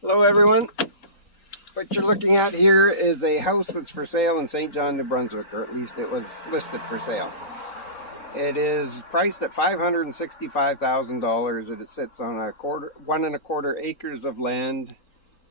Hello everyone. What you're looking at here is a house that's for sale in Saint John, New Brunswick, or at least it was listed for sale. It is priced at $565,000 and it sits on 1¼ acres of land,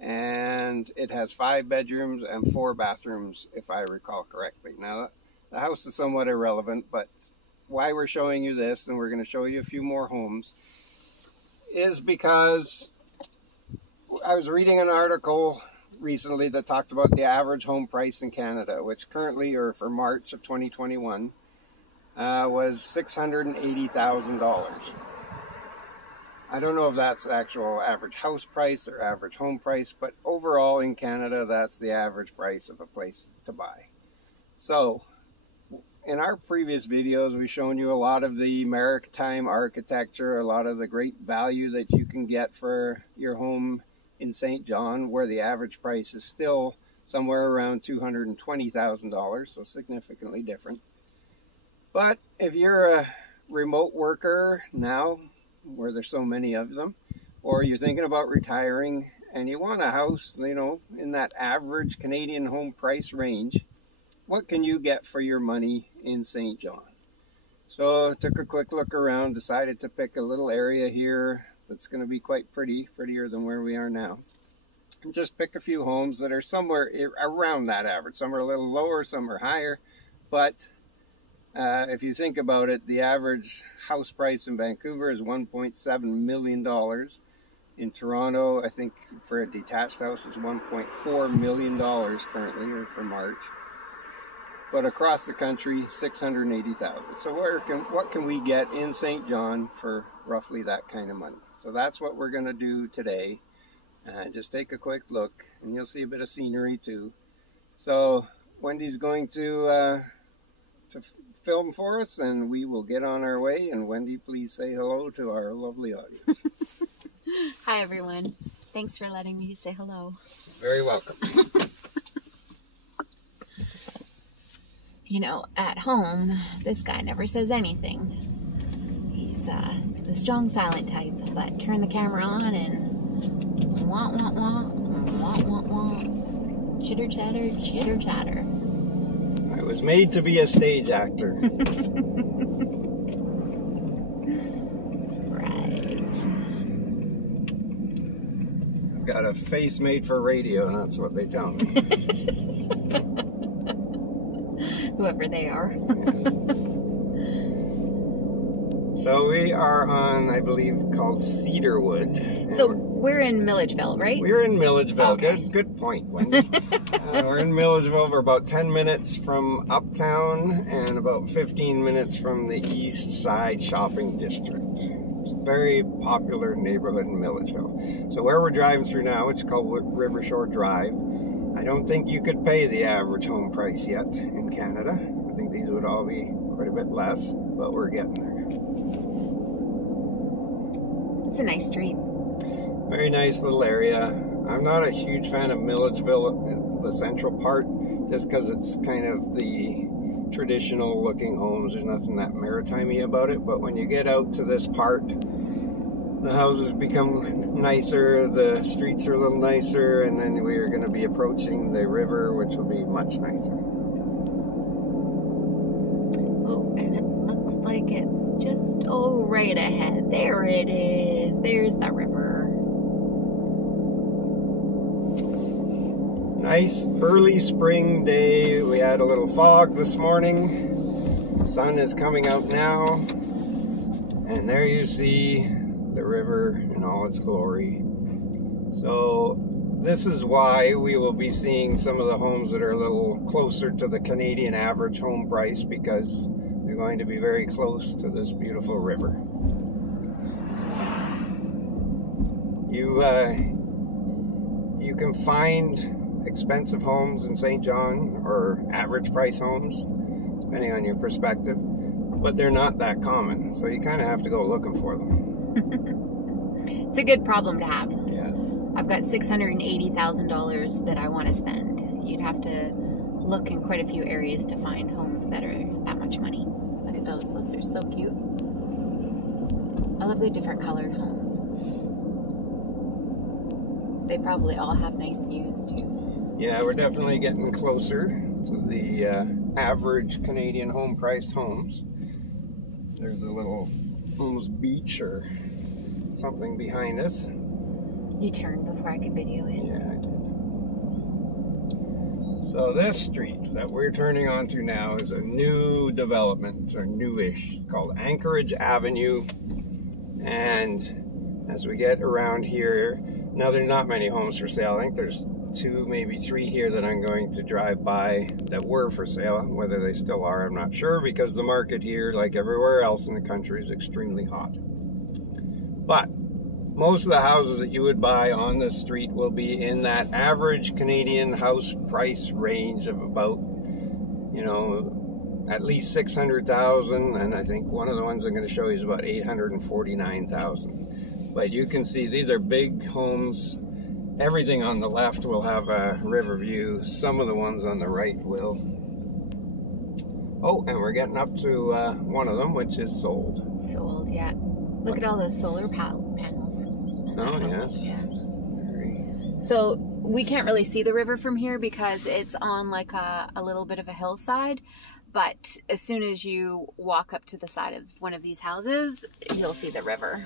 and it has 5 bedrooms and 4 bathrooms if I recall correctly. Now the house is somewhat irrelevant, but why we're showing you this, and we're going to show you a few more homes, is because I was reading an article recently that talked about the average home price in Canada, which currently, or for March of 2021, was $680,000. I don't know if that's the actual average house price or average home price, but overall in Canada, that's the average price of a place to buy. So, in our previous videos, we've shown you a lot of the maritime architecture, a lot of the great value that you can get for your home in Saint John, where the average price is still somewhere around $220,000, so significantly different. But if you're a remote worker now, where there's so many of them, or you're thinking about retiring and you want a house, you know, in that average Canadian home price range, what can you get for your money in Saint John? So I took a quick look around, decided to pick a little area here that's going to be quite prettier than where we are now. And just pick a few homes that are somewhere around that average. Some are a little lower, some are higher. But if you think about it, the average house price in Vancouver is $1.7 million. In Toronto, I think for a detached house is $1.4 million currently, or for March. But across the country, $680,000. So what can we get in Saint John for roughly that kind of money? So that's what we're going to do today. Just take a quick look, and you'll see a bit of scenery too. So Wendy's going to film for us, and we will get on our way. And Wendy, please say hello to our lovely audience. Hi everyone. Thanks for letting me say hello. Very welcome. You know, at home, this guy never says anything. He's the strong silent type, but turn the camera on and wah wah wah, wah wah wah, chitter chatter, chitter chatter. I was made to be a stage actor. Right. I've got a face made for radio, and that's what they tell me. Whoever they are. So we are on, I believe, called Cedarwood. So we're in Millageville, right? We're in Millageville. Okay. Good point, Wendy. We're in Millageville. We're about 10 minutes from Uptown and about 15 minutes from the East Side Shopping District. It's a very popular neighborhood in Millageville. So where we're driving through now, which is called Rivershore Drive, I don't think you could pay the average home price yet in Canada. I think these would all be quite a bit less, but we're getting there. It's a nice street. Very nice little area. I'm not a huge fan of Millageville, the central part, just because it's kind of the traditional looking homes. There's nothing that maritime-y about it, but when you get out to this part, the houses become nicer, the streets are a little nicer, and then we are going to be approaching the river, which will be much nicer. Oh, and it looks like it's just, right ahead. There it is. There's the river. Nice early spring day. We had a little fog this morning. The sun is coming out now. And there you see the river in all its glory. So this is why we will be seeing some of the homes that are a little closer to the Canadian average home price, because they're going to be very close to this beautiful river. You can find expensive homes in Saint John, or average price homes, depending on your perspective, but they're not that common, so you kind of have to go looking for them. It's a good problem to have. Yes. I've got $680,000 that I want to spend. You'd have to look in quite a few areas to find homes that are that much money. Look at those. Those are so cute. I love the different colored homes. They probably all have nice views too. Yeah, we're definitely getting closer to the average Canadian home priced homes. There's a little almost beach or something behind us. You turned before I could video it. Yeah, I did. So this street that we're turning onto now is a new development, or newish, called Anchorage Avenue. And as we get around here, now there are not many homes for sale. I think there's 2, maybe 3 here that I'm going to drive by that were for sale. Whether they still are, I'm not sure, because the market here, like everywhere else in the country, is extremely hot. But most of the houses that you would buy on this street will be in that average Canadian house price range of about, you know, at least 600,000, and I think one of the ones I'm going to show you is about 849,000. But you can see these are big homes. Everything on the left will have a river view. Some of the ones on the right will. Oh, and we're getting up to one of them, which is sold. Sold, yeah. Look at all those solar panels. Oh, yes. Yeah. So we can't really see the river from here because it's on like a little bit of a hillside. But as soon as you walk up to the side of one of these houses, you'll see the river.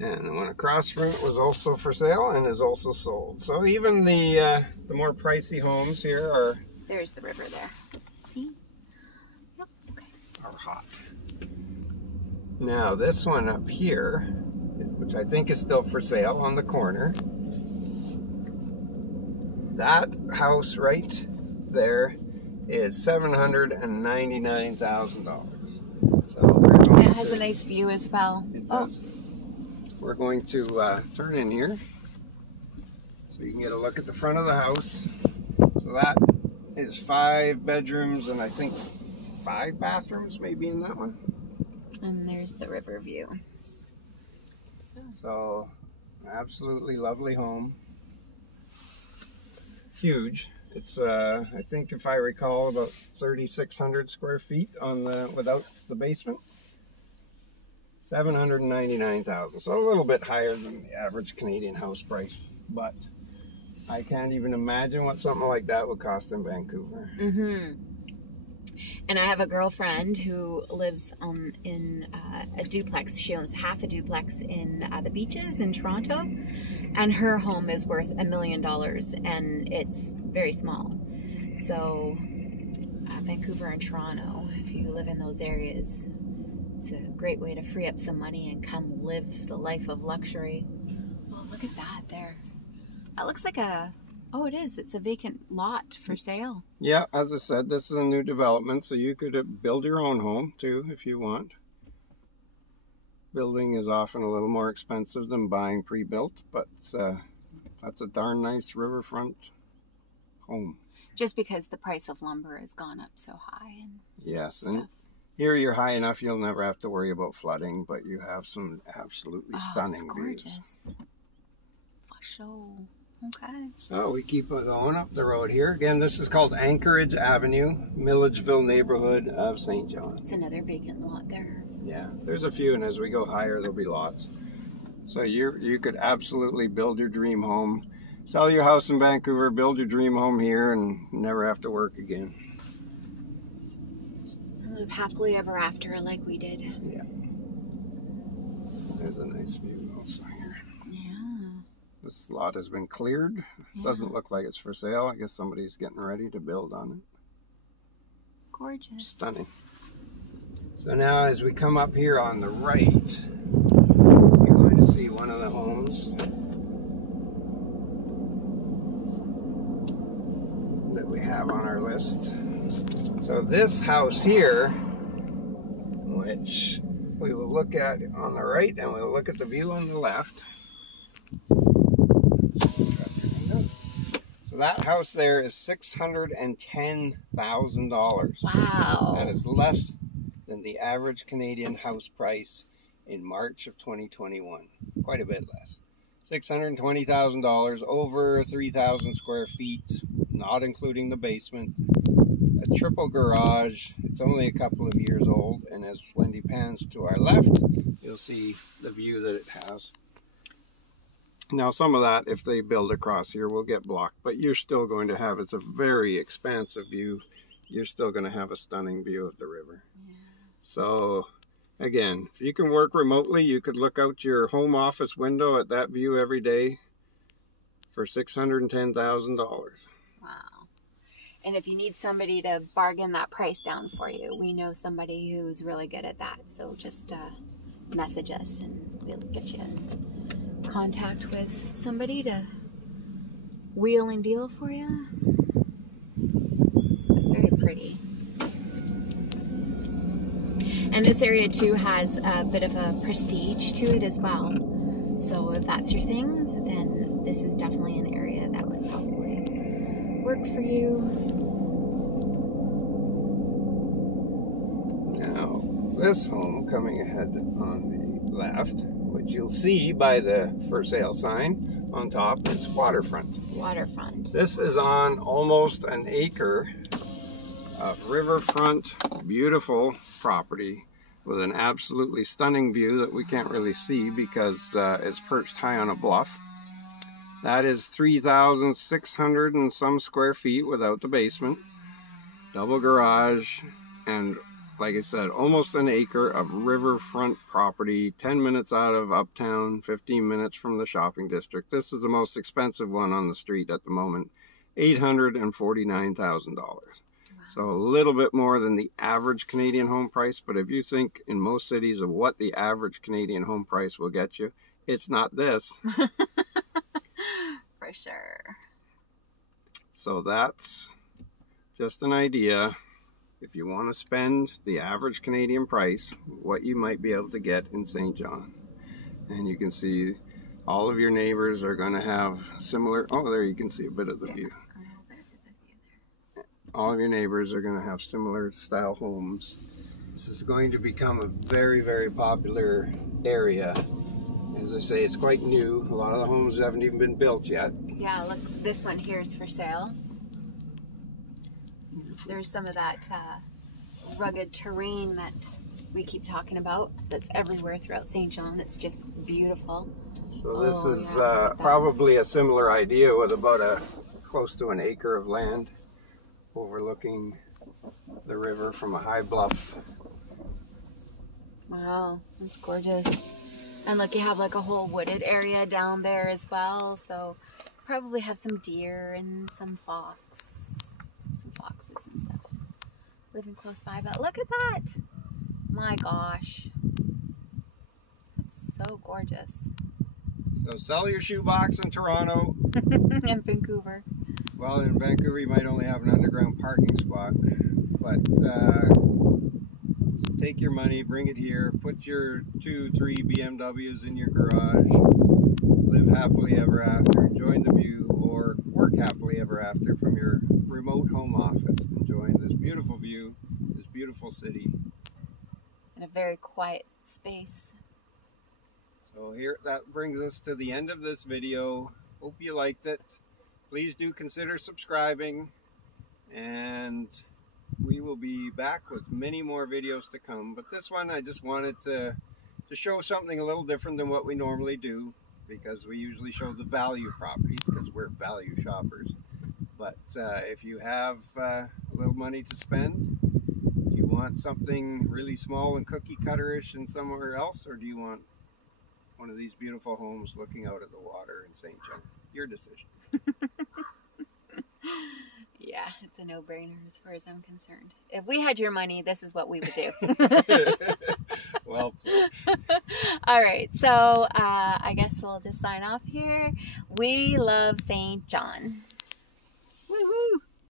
And the one across from it was also for sale and is also sold. So even the more pricey homes here are... There's the river there. See? Yep. Okay. Are hot. Now this one up here, which I think is still for sale on the corner, that house right there is $799,000. So we're going it has a nice view as well. It does. We're going to turn in here so you can get a look at the front of the house. So that is 5 bedrooms and I think 5 bathrooms maybe in that one. And there's the river view. So absolutely lovely home. Huge. It's I think if I recall about 3,600 square feet on the without the basement. 799,000. So a little bit higher than the average Canadian house price, but I can't even imagine what something like that would cost in Vancouver. Mm-hmm. And I have a girlfriend who lives in a duplex. She owns half a duplex in the beaches in Toronto, and her home is worth $1 million, and it's very small. So Vancouver and Toronto, if you live in those areas, it's a great way to free up some money and come live the life of luxury. Oh, look at that there. That looks like a... Oh, it is. It's a vacant lot for sale. Yeah, as I said, this is a new development, so you could build your own home, too, if you want. Building is often a little more expensive than buying pre-built, but that's a darn nice riverfront home. Just because the price of lumber has gone up so high. And yes, stuff. And here you're high enough, you'll never have to worry about flooding, but you have some absolutely stunning views. Gorgeous. For sure. Okay. So we keep going up the road here. Again, this is called Anchorage Avenue, Millageville neighborhood of Saint John. It's another vacant lot there. Yeah, there's a few, and as we go higher, there'll be lots. So you could absolutely build your dream home, sell your house in Vancouver, build your dream home here, and never have to work again. Live happily ever after like we did. Yeah. There's a nice view also here. Yeah. This lot has been cleared. Yeah. Doesn't look like it's for sale. I guess somebody's getting ready to build on it. Gorgeous. Stunning. So now as we come up here on the right, you're going to see one of the homes that we have on our list. So this house here, which we will look at on the right and we will look at the view on the left. So that house there is $610,000. Wow. That is less than the average Canadian house price in March of 2021. Quite a bit less. $620,000, over 3,000 square feet, not including the basement. A triple garage. It's only a couple of years old, and as Wendy pans to our left, you'll see the view that it has. Now some of that, if they build across here, will get blocked, but you're still going to have, it's a very expansive view. You're still going to have a stunning view of the river. Yeah. So again, if you can work remotely, you could look out your home office window at that view every day for $610,000. Wow. And if you need somebody to bargain that price down for you, we know somebody who's really good at that. So just message us and we'll get you in contact with somebody to wheel and deal for you. Very pretty. And this area too has a bit of a prestige to it as well. So if that's your thing, then this is definitely an area that would probably work for you. Now, this home coming ahead on the left, which you'll see by the for sale sign on top, it's waterfront. Waterfront. This is on almost an acre of riverfront, beautiful property with an absolutely stunning view that we can't really see because it's perched high on a bluff. That is 3,600 and some square feet without the basement, double garage, and like I said, almost an acre of riverfront property, 10 minutes out of uptown, 15 minutes from the shopping district. This is the most expensive one on the street at the moment, $849,000. Wow. So a little bit more than the average Canadian home price, but if you think in most cities of what the average Canadian home price will get you, it's not this. For sure. So that's just an idea. If you want to spend the average Canadian price, what you might be able to get in Saint John. And you can see all of your neighbors are going to have similar, oh, there you can see a bit of the view. All of your neighbors are going to have similar style homes. This is going to become a very, very popular area. As I say, it's quite new. A lot of the homes haven't even been built yet. Yeah, look, this one here is for sale. There's some of that rugged terrain that we keep talking about that's everywhere throughout Saint John. That's just beautiful. So this is probably a similar idea with about close to an acre of land overlooking the river from a high bluff. Wow, that's gorgeous. And look, you have like a whole wooded area down there as well. So probably have some deer and some foxes and stuff living close by. But look at that. My gosh. That's so gorgeous. So sell your shoebox in Toronto. And Vancouver. Well, in Vancouver you might only have an underground parking spot, but take your money, bring it here, put your 2-3 BMWs in your garage, live happily ever after, enjoy the view, or work happily ever after from your remote home office, enjoying this beautiful view, this beautiful city. In a very quiet space. So here, that brings us to the end of this video. Hope you liked it. Please do consider subscribing, and we will be back with many more videos to come. But this one I just wanted to show something a little different than what we normally do, because we usually show the value properties because we're value shoppers. But if you have a little money to spend, do you want something really small and cookie cutterish and somewhere else, or do you want one of these beautiful homes looking out at the water in Saint John? Your decision. Yeah, it's a no-brainer as far as I'm concerned. If we had your money, this is what we would do. Well, all right, so I guess we'll just sign off here. We love Saint John. Woo-woo!